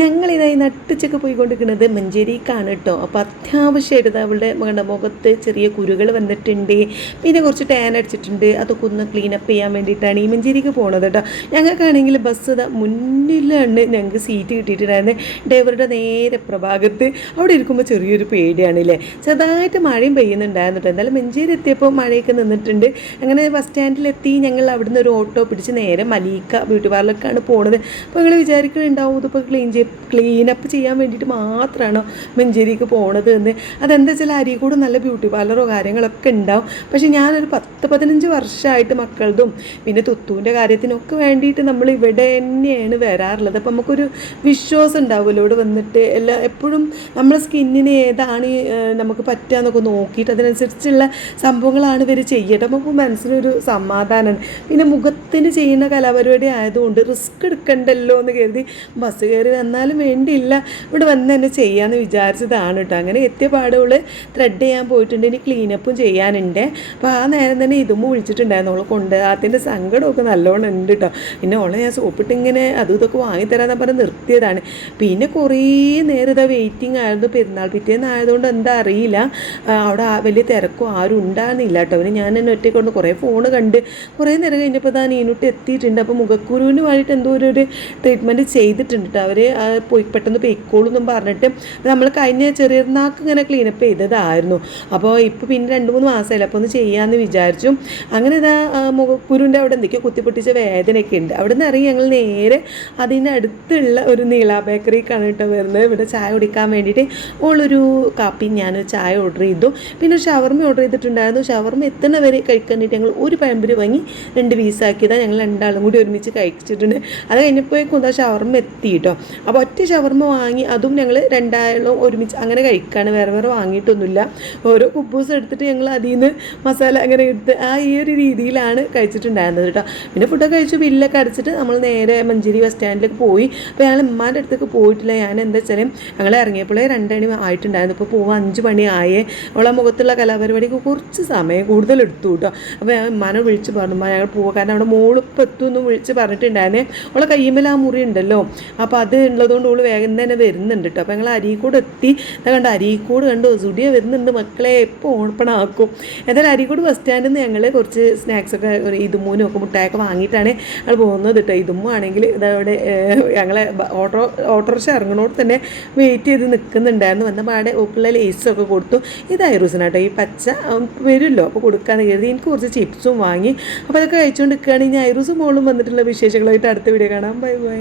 ഞങ്ങളിതായി നട്ടുച്ചൊക്കെ പോയിക്കൊണ്ടിരിക്കുന്നത് മഞ്ചേരിക്കാണ് കേട്ടോ. അപ്പോൾ അത്യാവശ്യമായിട്ട് അവളുടെ മകളുടെ മുഖത്ത് ചെറിയ കുരുകൾ വന്നിട്ടുണ്ട്, പിന്നെ കുറച്ച് ടാൻ അടിച്ചിട്ടുണ്ട്. അതൊക്കെ ഒന്ന് ക്ലീനപ്പ് ചെയ്യാൻ വേണ്ടിയിട്ടാണ് ഈ മഞ്ചേരിക്ക് പോണത് കേട്ടോ. ഞങ്ങൾക്കാണെങ്കിൽ ബസ് മുന്നിലാണ് ഞങ്ങൾക്ക് സീറ്റ് കിട്ടിയിട്ടുണ്ടായിരുന്നത്, ഡ്രൈവറുടെ നേരെ പ്രഭാഗത്ത്. അവിടെ ഇരിക്കുമ്പോൾ ചെറിയൊരു പേടിയാണല്ലേ, ചെറുതായിട്ട് മഴയും പെയ്യുന്നുണ്ടായിരുന്നു കേട്ടോ. എന്തായാലും മഞ്ചേരി എത്തിയപ്പോൾ മഴയൊക്കെ നിന്നിട്ടുണ്ട്. അങ്ങനെ ബസ് സ്റ്റാൻഡിലെത്തി. ഞങ്ങൾ അവിടുന്ന് ഒരു ഓട്ടോ പിടിച്ച് നേരെ മലീക്ക ബ്യൂട്ടി പാർലറിലേക്കാണ് പോണത്. അപ്പോൾ നിങ്ങൾ വിചാരിക്കുന്നുണ്ടാവും ഇതിപ്പോൾ ക്ലീനപ്പ് ചെയ്യാൻ വേണ്ടിയിട്ട് മാത്രമാണോ മഞ്ചേരിക്ക് പോണത് എന്ന്. അതെന്താ വെച്ചാൽ അരീക്കോട് നല്ല ബ്യൂട്ടി പാർലറോ കാര്യങ്ങളൊക്കെ ഉണ്ടാവും. പക്ഷേ ഞാനൊരു 10-15 വർഷമായിട്ട് മക്കളതും പിന്നെ തുത്തുവിൻ്റെ കാര്യത്തിനൊക്കെ വേണ്ടിയിട്ട് നമ്മൾ ഇവിടെ തന്നെയാണ് വരാറുള്ളത്. അപ്പം നമുക്കൊരു വിശ്വാസം ഉണ്ടാവുമല്ലോ ഇവിടെ വന്നിട്ട്. എപ്പോഴും നമ്മളെ സ്കിന്നിന് ഏതാണ് നമുക്ക് പറ്റുക എന്നൊക്കെ നോക്കിയിട്ട് അതിനനുസരിച്ചുള്ള സംഭവങ്ങളാണ് ഇവർ ചെയ്യട്ടെ. നമുക്ക് മനസ്സിനൊരു സമാധാനമാണ്. പിന്നെ മുഖത്തിന് ചെയ്യുന്ന കലാപരിപാടി ആയതുകൊണ്ട് റിസ്ക് എടുക്കണ്ടല്ലോ എന്ന് കരുതി ബസ് കയറി വന്നാലും വേണ്ടിയില്ല, ഇവിടെ വന്ന് തന്നെ ചെയ്യാമെന്ന് വിചാരിച്ചതാണ് കേട്ടോ. അങ്ങനെ എത്തിയ പാടുകൾ ത്രെഡ് ചെയ്യാൻ പോയിട്ടുണ്ട്, ഇനി ക്ലീനപ്പും ചെയ്യാനുണ്ട്. അപ്പോൾ ആ നേരം തന്നെ ഇതും വിളിച്ചിട്ടുണ്ടായിരുന്നു. അവൾ കൊണ്ടുപോകാത്തതിൻ്റെ സങ്കടമൊക്കെ നല്ലോണം ഉണ്ട് കേട്ടോ. പിന്നെ അവളെ ഞാൻ സോപ്പിട്ട് ഇങ്ങനെ അതും ഇതൊക്കെ വാങ്ങിത്തരാമെന്ന് പറഞ്ഞ് നിർത്തിയതാണ്. പിന്നെ കുറേ നേരം ഇതാ വെയിറ്റിംഗ് ആയിരുന്നു. പെരുന്നാൾ പിറ്റേന്നായതുകൊണ്ട് എന്താ അറിയില്ല, അവിടെ വലിയ തിരക്കും ആരും ഉണ്ടാകുന്നില്ല കേട്ടോ. അവന് ഞാൻ തന്നെ ഒറ്റയ്ക്കൊണ്ട് കുറേ ഫോണ് കണ്ട് കുറേ നേരം കഴിഞ്ഞപ്പോൾ ഇതാ നീനുട്ടി എത്തിയിട്ടുണ്ട്. അപ്പോൾ മുഖക്കുരുവിന് വേണ്ടിയിട്ട് എന്തോ ഒരു ട്രീറ്റ്മെൻറ്റ് ചെയ്തിട്ടുണ്ട് കേട്ടോ. അവർ പോയി പെട്ടെന്ന് പൊയ്ക്കോളൂന്നും പറഞ്ഞിട്ട് നമ്മൾ കഴിഞ്ഞ ചെറിയനാൾക്ക് ഇങ്ങനെ ക്ലീനപ്പ് ചെയ്തതായിരുന്നു. അപ്പോൾ ഇപ്പോൾ പിന്നെ 2-3 മാസമായില്ല, അപ്പോൾ ഒന്ന് ചെയ്യാമെന്ന് വിചാരിച്ചു. അങ്ങനെ ഇതാ മുഖക്കുരുവിൻ്റെ അവിടെ എന്തൊക്കെയോ കുത്തിപ്പൊട്ടിച്ച വേദനയൊക്കെ ഉണ്ട്. അവിടെ നിന്ന് ഇറങ്ങി ഞങ്ങൾ നേരെ അതിനടുത്തുള്ള ഒരു നീള ബേക്കറിക്കാണ് കേട്ടോ വരുന്നത്. ഇവിടെ ചായ കുടിക്കാൻ വേണ്ടിയിട്ട് ഓളൊരു കാപ്പി ഞാനൊരു ചായ ഓർഡർ ചെയ്തു. പിന്നെ ഒരു ഷവർമ ഓർഡർ ചെയ്തിട്ടുണ്ടായിരുന്നു. ഷവർമ എത്തുന്നവരെ കഴിക്കാൻ വേണ്ടിയിട്ട് ഞങ്ങൾ ഒരു പഴംപൊരി വാങ്ങി 2 പീസാക്കിയതാണ്. ഞങ്ങൾ 2 ആളും കൂടി ഒരുമിച്ച് കഴിച്ചിട്ടുണ്ട്. അത് കഴിഞ്ഞപ്പോഴേക്കും എന്താ ഷവർമ എത്തി കേട്ടോ. അപ്പോൾ ഒറ്റ ഷവർമ വാങ്ങി, അതും ഞങ്ങൾ 2 ആളും ഒരുമിച്ച് അങ്ങനെ കഴിക്കുകയാണ്, വേറെ വേറെ വാങ്ങിയിട്ടൊന്നുമില്ല. ഓരോ കുബൂസ് എടുത്തിട്ട് ഞങ്ങൾ അതിൽ നിന്ന് മസാല അങ്ങനെ എടുത്ത് ഈ ഒരു രീതിയിലാണ് കഴിച്ചിട്ടുണ്ടായിരുന്നത് കേട്ടോ. പിന്നെ ഫുഡൊക്കെ കഴിച്ചു ബില്ലൊക്കെ അടിച്ചിട്ട് നമ്മൾ നേരെ മഞ്ചേരി ബസ് സ്റ്റാൻഡിലേക്ക് പോയി. അപ്പോൾ ഞങ്ങൾ ഉമ്മാൻ്റെ അടുത്തേക്ക് പോയിട്ടില്ല. ഞാൻ എന്താ വെച്ചാൽ ഞങ്ങൾ ഇറങ്ങിയപ്പോഴേ 2 മണി ആയിട്ടുണ്ടായിരുന്നു. ഇപ്പോൾ പോകാൻ 5 മണി ആയേ. അവളെ മുഖത്തുള്ള കലാപരിപാടിക്ക് കുറച്ച് സമയം കൂടുതൽ എടുത്തു കേട്ടോ. അപ്പോൾ ഞാൻ ഉമ്മാനെ വിളിച്ച് പറഞ്ഞു, ഉമ്മ ഞങ്ങൾ പോകാം, കാരണം അവിടെ മോളിപ്പോൾ എത്തുമെന്ന് വിളിച്ച് പറഞ്ഞിട്ടുണ്ടായിരുന്നേ. അവളെ കയ്യുമ്മൽ ആ മുറി ഉണ്ടല്ലോ, അപ്പോൾ അത് ഉള്ളതുകൊണ്ട് അവൾ വേഗം തന്നെ വരുന്നുണ്ട് കേട്ടോ. അപ്പോൾ ഞങ്ങൾ അരീക്കോട് എത്തി. കണ്ടോ അരീക്കോട് കണ്ടോ, സുഡിയോ വരുന്നുണ്ട് മക്കളെ, എപ്പോൾ ഓപ്പണാക്കും. എന്തായാലും അരീക്കോട് ബസ് സ്റ്റാൻഡിൽ നിന്ന് ഞങ്ങൾ കുറച്ച് സ്നാക്സൊക്കെ ഇതുമൂനും ഒക്കെ മുട്ടായൊക്കെ വാങ്ങിയിട്ടാണ് ഞങ്ങൾ പോകുന്നത് കേട്ടോ. ഇതുമ്മ ആണെങ്കിൽ ഇതവിടെ ഞങ്ങളെ ഓട്ടോറിക്ഷ ഇറങ്ങണോട് തന്നെ വെയിറ്റ് ചെയ്ത് നിൽക്കുന്നുണ്ടായിരുന്നു. വന്ന പാടെ ഓക്കുള്ള ലേസൊക്കെ കൊടുത്തു. ഇത് ഐറൂസിനാണ് കേട്ടോ, ഈ പച്ച വരുമല്ലോ അപ്പോൾ കൊടുക്കാമെന്ന് കരുതി. എനിക്ക് കുറച്ച് ചിപ്സും വാങ്ങി. അപ്പോൾ അതൊക്കെ കഴിച്ചുകൊണ്ട് നിൽക്കുകയാണ്. ഇനി ഐറൂസും മോളും വന്നിട്ടുള്ള വിശേഷങ്ങളായിട്ട് അടുത്ത വീഡിയോ കാണാം. Bye bye.